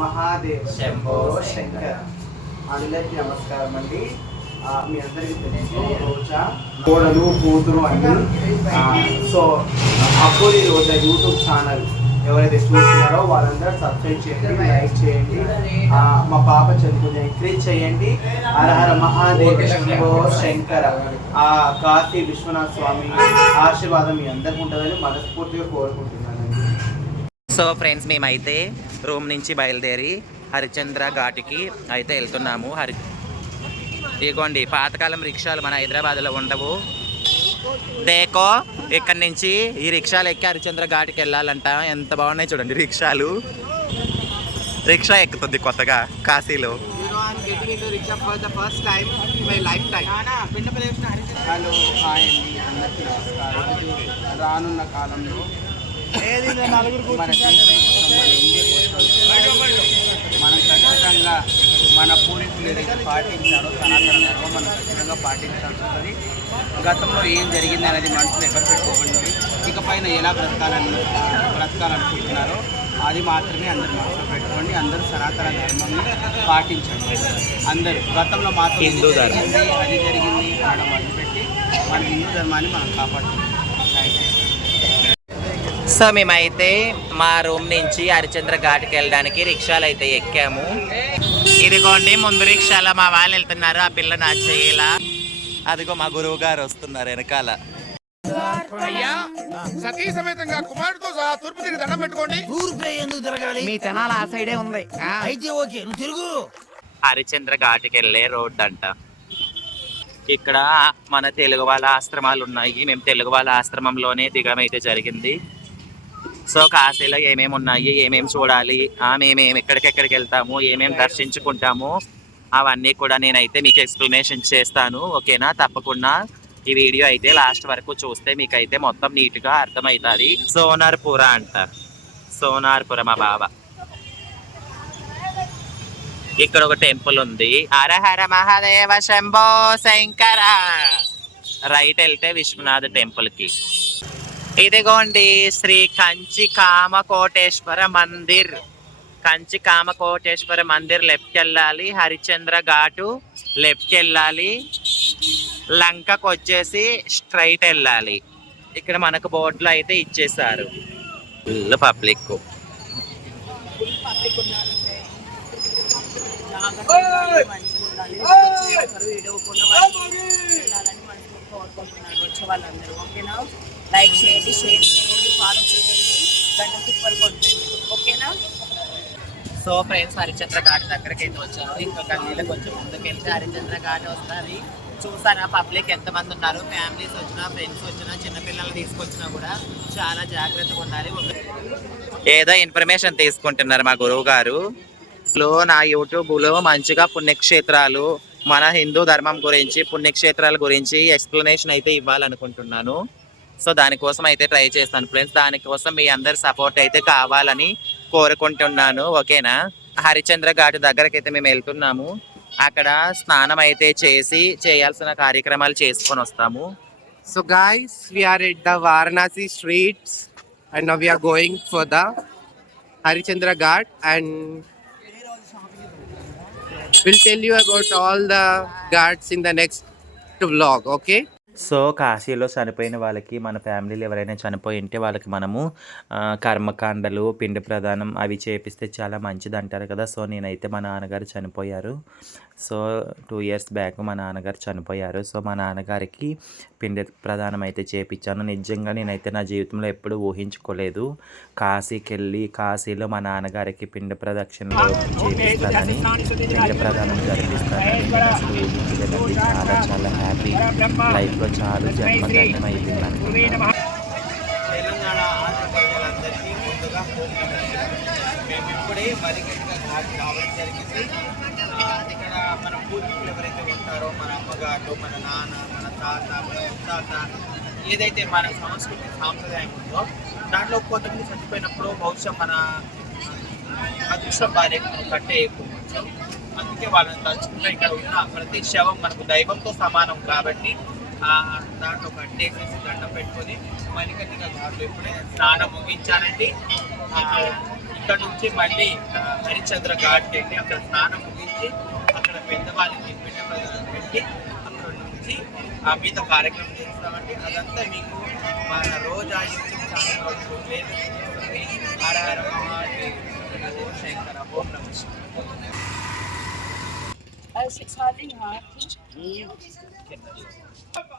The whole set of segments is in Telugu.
మహాదేవ్ శంభో శంకర. అందరికీ నమస్కారం అండి. మీ అందరికీ తెలుసు రోజా కోడలు కూతురు అని. సో అబ్బోలి రోజా యూట్యూబ్ ఛానల్ ఎవరైతే చూస్తున్నారో వాళ్ళందరూ సబ్స్క్రైబ్ చేయండి, లైక్ చేయండి, మా పాప చదువుకుని ఎంకరేజ్ చేయండి. హరహర మహాదేవ్ శంభో శంకర. ఆ కాశీ విశ్వనాథ స్వామి ఆశీర్వాదం మీ అందరికీ ఉంటుందని మనస్ఫూర్తిగా కోరుకుంటున్నానండి. సో ఫ్రెండ్స్, మేమైతే రూమ్ నుంచి బయలుదేరి హరిశ్చంద్ర ఘాట్కి అయితే వెళ్తున్నాము. ఇదిగోండి పాతకాలం రిక్షాలు మన హైదరాబాద్లో ఉండవు. దేకో ఇక్కడ నుంచి ఈ రిక్షాలు ఎక్కి హరిశ్చంద్ర ఘాట్కి వెళ్ళాలంట. ఎంత బాగున్నాయి చూడండి రిక్షాలు. రిక్షా ఎక్కుతుంది కొత్తగా కాశీలో. రానున్న కాలంలో మనం ఖచ్చితంగా మన పూర్వీకులు ఏదైతే పాటించారో సనాతన ధర్మం మనం ఖచ్చితంగా పాటించాల్సి ఉంటుంది. గతంలో ఏం జరిగింది అనేది మనసులో ఎక్కడ పెట్టుకోకండి. ఇకపైన ఎలా బ్రతకాలనుకుంటున్నారో అది మాత్రమే అందరూ మనసులో పెట్టుకోండి. అందరూ సనాతన ధర్మాన్ని పాటించండి. అందరూ గతంలో మాత్రం హిందూ జరిగింది అది జరిగింది అనడం మొదలుపెట్టి మన హిందూ ధర్మాన్ని మనం కాపాడుకుంటాం. సో మేమైతే మా రూమ్ నుంచి హరిశ్చంద్ర ఘాట్కి వెళ్ళడానికి రిక్షాలు అయితే ఎక్కాము. ఇదిగోండి ముందు రిక్షాలో మా వాళ్ళు వెళ్తున్నారు. ఆ పిల్ల నా చేయాల. అదిగో మా గురువు గారు వస్తున్నారు వెనకాల. సతీ సమేతంగా కుమారుడితో సహా తూర్పు తిరిగి దండం పెట్టుకోండి. ఎందుకు తిరగాలి? మీ తెనాల ఆ సైడే ఉంది. అయితే ఓకే, నువ్వు తిరుగు. హరిశ్చంద్ర ఘాట్కి వెళ్ళే రోడ్ అంట. ఇక్కడ మన తెలుగు వాళ్ళ ఆశ్రమాలు ఉన్నాయి. మేము తెలుగు వాళ్ళ ఆశ్రమంలోనే దిగమైతే జరిగింది. సో కాశీలో ఏమేమి ఉన్నాయి, ఏమేమి చూడాలి, మేమేమి ఎక్కడికెక్కడికి వెళ్తాము, ఏమేమి దర్శించుకుంటాము, అవన్నీ కూడా నేనైతే మీకు ఎక్స్ప్లెనేషన్ చేస్తాను. ఓకేనా? తప్పకుండా ఈ వీడియో అయితే లాస్ట్ వరకు చూస్తే మీకైతే మొత్తం నీట్గా అర్థమవుతుంది. సోనార్పుర అంట. సోనార్పుర మా బాబా. ఇక్కడ ఒక టెంపుల్ ఉంది. హరహర మహాదేవ శంభో శంకర. రైట్ వెళ్తే విశ్వనాథ టెంపుల్కి. ఇదిగోండి శ్రీ కంచి కామకోటేశ్వర మందిర్. కంచి కామకోటేశ్వర మందిర్ లెఫ్ట్కి వెళ్ళాలి. హరిశ్చంద్ర ఘాటు లెఫ్ట్కి వెళ్ళాలి. లంకకు వచ్చేసి స్ట్రైట్ వెళ్ళాలి. ఇక్కడ మనకు బోర్డులో అయితే ఇచ్చేసారు. Full public. లైక్ చేయండి, షేర్ చేయండి, ఫాలో చేయండి, గంట తిప్పలు కొట్టండి. ఓకేనా? సో ఫ్రెండ్స్, హరిశ్చంద్ర ఘాట్ దగ్గరికి అయితే వచ్చాను. ఇంకా గల్లీలో కొంచెం ముందుకు వెళ్తే హరిశ్చంద్ర ఘాట్ వస్తుంది. చూసారా పబ్లిక్ ఎంతమంది ఉన్నారు. ఫ్యామిలీస్ వచ్చినా, ఫ్రెండ్స్ వచ్చినా, చిన్నపిల్లలు తీసుకొచ్చినా కూడా చాలా జాగ్రత్తగా ఉండాలి. ఏదో ఇన్ఫర్మేషన్ తీసుకుంటున్నారు మా గురువు గారు. నా యూట్యూబ్లో మంచిగా పుణ్యక్షేత్రాలు, మన హిందూ ధర్మం గురించి, పుణ్యక్షేత్రాల గురించి ఎక్స్ప్లెనేషన్ అయితే ఇవ్వాలనుకుంటున్నాను. సో దానికోసం అయితే ట్రై చేస్తాను ఫ్రెండ్స్. దానికోసం మీ అందరి సపోర్ట్ అయితే కావాలని కోరుకుంటున్నాను. ఓకేనా? హరిశ్చంద్ర ఘాట్ దగ్గరకి అయితే మేము వెళ్తున్నాము. అక్కడ స్నానం అయితే చేసి చేయాల్సిన కార్యక్రమాలు చేసుకొని వస్తాము. So guys, we are at the Varanasi streets and now we are going for the Harichandra Ghat and we'll tell you about all the ghats in the next vlog, okay? So కాశీలో చనిపోయిన వాళ్ళకి, మన ఫ్యామిలీలో ఎవరైనా చనిపోయి ఉంటే వాళ్ళకి మనము కర్మకాండలు, పిండి ప్రదానం అవి చేపిస్తే చాలా మంచిది అంటారు కదా. సో నేనైతే మా నాన్నగారు చనిపోయారు. సో 2 years బ్యాక్ మా నాన్నగారు చనిపోయారు. సో మా నాన్నగారికి పిండి ప్రదానం అయితే చేపించాను. నిజంగా నేనైతే నా జీవితంలో ఎప్పుడూ ఊహించుకోలేదు కాశీకి వెళ్ళి కాశీలో మా నాన్నగారికి పిండి ప్రదక్షిణలో చేపిస్తానని, పిండి ప్రదానం జరిపిస్తానని అసలు ఊహించలేదండి. చాలా చాలా హ్యాపీ. లైఫ్లో చాలా జన్మధన్యం అయిపోయింది అనుకుంటున్నాను. తెలంగాణ, ఆంధ్ర ప్రజలందరికీ ముందుగా మేము ఇప్పుడే మరిగట్టిగా ఘాట్ రావడం జరిగింది. ఇక్కడ మన పూర్వీకులు ఎవరైతే ఉంటారో, మన అమ్మగారు, మన నాన్న, మన తాత, మన ముత్తాత, ఏదైతే మన సంస్కృతి సాంప్రదాయం ఉందో దాంట్లో కొంతమంది చనిపోయినప్పుడు బహుశా మన అదృష్ట భార్యకు కట్టే ఎక్కువ. అందుకే వాళ్ళని తలుచుకుంటే ఇక్కడ ఉన్న ప్రతి శవం మనకు దైవంతో సమానం కాబట్టి దాంట్లో కట్టేసేసి దండం పెట్టుకొని మణికర్ణిక ఘాట్లో ఇప్పుడే స్నానం ముగించానండి. ఇక్కడ నుంచి మళ్ళీ హరిశ్చంద్ర ఘాట్కి వెళ్ళి అక్కడ స్నానం ముగించి అక్కడ పెద్దవాళ్ళకి పిండ ప్రదానం పెట్టి అక్కడ నుంచి ఆ మిగతా కార్యక్రమం చేస్తామండి. అదంతా మీకు మన రోజు ఆశించిన ఛానల్లో లేదు. హర హర మహాదేవ్, శంకర ఓం నమః శివాయ.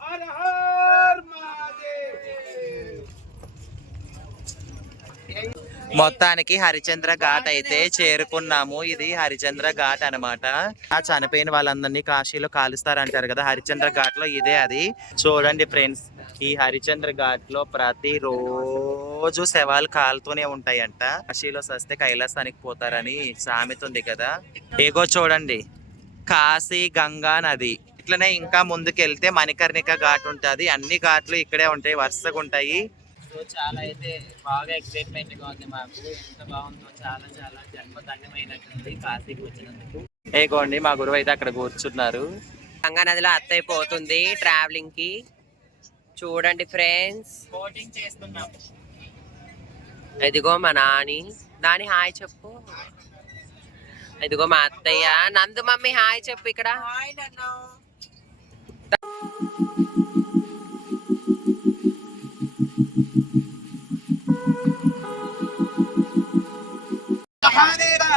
హర హర మహాదేవ్. మొత్తానికి హరిచంద్ర ఘాట్ అయితే చేరుకున్నాము. ఇది హరిచంద్ర ఘాట్ అన్నమాట. ఆ చనిపోయిన వాళ్ళందరినీ కాశీలో కాలుస్తారంటారు కదా, హరిచంద్ర ఘాట్ లో ఇదే అది. చూడండి ఫ్రెండ్స్, ఈ హరిచంద్ర ఘాట్ లో ప్రతి రోజు శవాలు కాలుతూనే ఉంటాయంట. కాశీలో సస్తే కైలాసానికి పోతారని సామెత ఉంది కదా. ఏగో చూడండి, కాశీ గంగా నది. ఇట్లనే ఇంకా ముందుకెళ్తే మణికర్ణిక ఘాట్ ఉంటుంది. అన్ని ఘాట్లు ఇక్కడే ఉంటాయి, వరుసగా ఉంటాయి. సో చాలా అయితే బాగా ఎక్సైట్మెంట్ గా ఉంది మాకు. ఎంత బాగుందో, చాలా చాలా జన్మధన్యమైనట్టుంది కాశీకి వచ్చినందుకు. ఏగోండి మా గురువు అయితే అక్కడ కూర్చున్నారు. గంగా నదిలో అత్తైపోతుంది ట్రావెలింగ్ కి. చూడండి ఫ్రెండ్స్, బోటింగ్ చేస్తున్నాం. ఇదిగో మా నాని హాయ్ చెప్పు. ఇదిగో మా అత్తయ్య నందు మమ్మీ హాయ్ చెప్పు. ఇక్కడ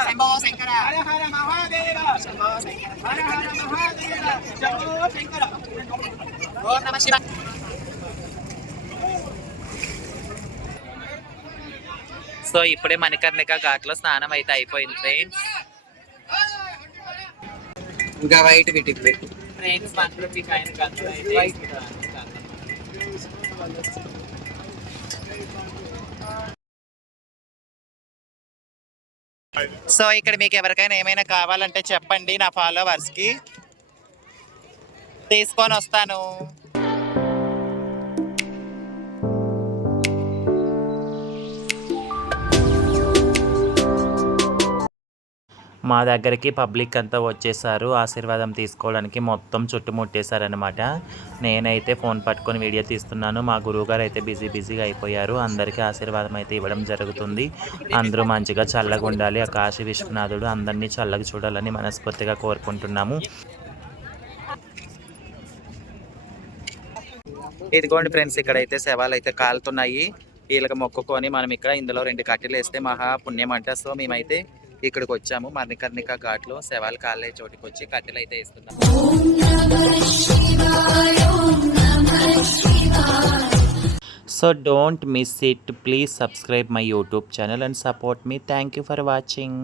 శంభో శంకర, హర హర మహాదేవ, శంభో శంకర, హర హర మహాదేవ, శంభో శంకర. ఓం నమః శివాయ. సో ఇప్పుడే మణికర్ణిక ఘాట్ లో స్నానం అయితే అయిపోయింది ఫ్రెండ్స్. ఇంకా వైట్ విటిపి ఫ్రెండ్స్ 1 రూపీ కాయిన్ గంటలు అయితే సో ఇక్కడ మీకు ఎవరికైనా ఏమైనా కావాలంటే చెప్పండి, నా ఫాలోవర్స్ కి తీసుకొని వస్తాను. మా దగ్గరికి పబ్లిక్ అంతా వచ్చేసారు ఆశీర్వాదం తీసుకోవడానికి. మొత్తం చుట్టుముట్టేశారనమాట. నేనైతే ఫోన్ పట్టుకొని వీడియో తీస్తున్నాను. మా గురువుగారు అయితే బిజీగా అయిపోయారు. అందరికీ ఆశీర్వాదం అయితే ఇవ్వడం జరుగుతుంది. అందరూ మంచిగా చల్లగా ఉండాలి. ఆ కాశీ విశ్వనాథుడు అందరినీ చల్లగా చూడాలని మనస్ఫూర్తిగా కోరుకుంటున్నాము. ఇదిగోండి ఫ్రెండ్స్, ఇక్కడైతే శవాలు అయితే కాలుతున్నాయి. వీళ్ళకి మొక్కుకొని మనం ఇక్కడ ఇందులో 2 కట్టెలు వేస్తే మహా పుణ్యం అంట. సో మేమైతే ఇక్కడికి వచ్చాము, మణికర్ణిక ఘాట్ లో శవాలు కాలే చోటికి వచ్చి కట్టెలు అయితే ఇస్తున్నాము. So don't miss it. Please subscribe my YouTube channel and support me. Thank you for watching.